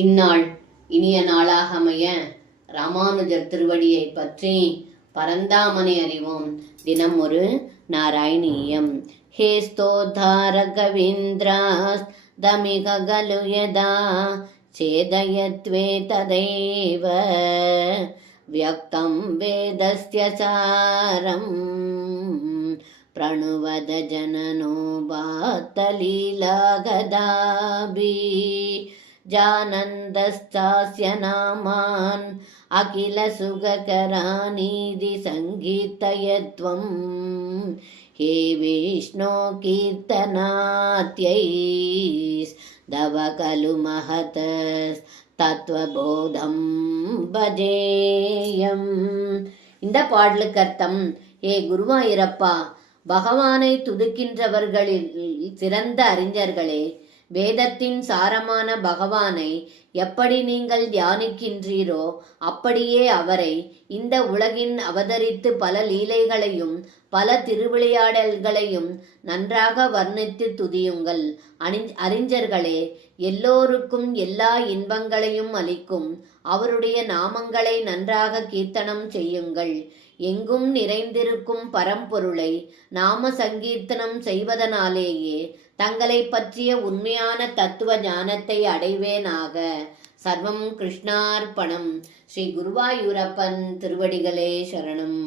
இந்நாள் இனிய நாளாக அமைய ராமானுஜர் திருவடியை பற்றி பரந்தாமனை அறிவோம். தினம் ஒரு நாராயணீயம். ஹே ஸ்தோத்தாரகவீந்திராஸ் தமிக கலு யதா சேதயத்வே ததைவ வியக்தம் வேதஸ்ய சாரம் प्रणुवद जननो बातलीलागदाभि जानन्दश्चास्य नामान् अखिल सुगकरानीति सङ्गीतयत्वं हे विष्णो कीर्तनात्यैस्तव खलु महत् தத்துவபோதம் பஜேயம். இந்த பாடலுக்கு அர்த்தம்: ஏ குருவாயூரப்பா, பகவானை துதிக்கின்றவர்களில் சிறந்த அறிஞர்களே, வேதத்தின் சாரமான பகவானை எப்படி நீங்கள் தியானிக்கின்றீரோ அப்படியே அவரை இந்த உலகின் அவதரித்து பல லீலைகளையும் பல திருவிளையாடல்களையும் நன்றாக வர்ணித்து துதியுங்கள். அறிஞர்களே, எல்லோருக்கும் எல்லா இன்பங்களையும் அளிக்கும் அவருடைய நாமங்களை நன்றாக கீர்த்தனம் செய்யுங்கள். எங்கும் நிறைந்திருக்கும் பரம்பொருளை நாம சங்கீர்த்தனம் செய்வதனாலேயே தங்களை பற்றிய உண்மையான தத்துவ ஞானத்தை அடைவேனாக. சர்வம் கிருஷ்ணார்ப்பணம். ஸ்ரீ குருவாயூரப்பன் திருவடிகளே சரணம்.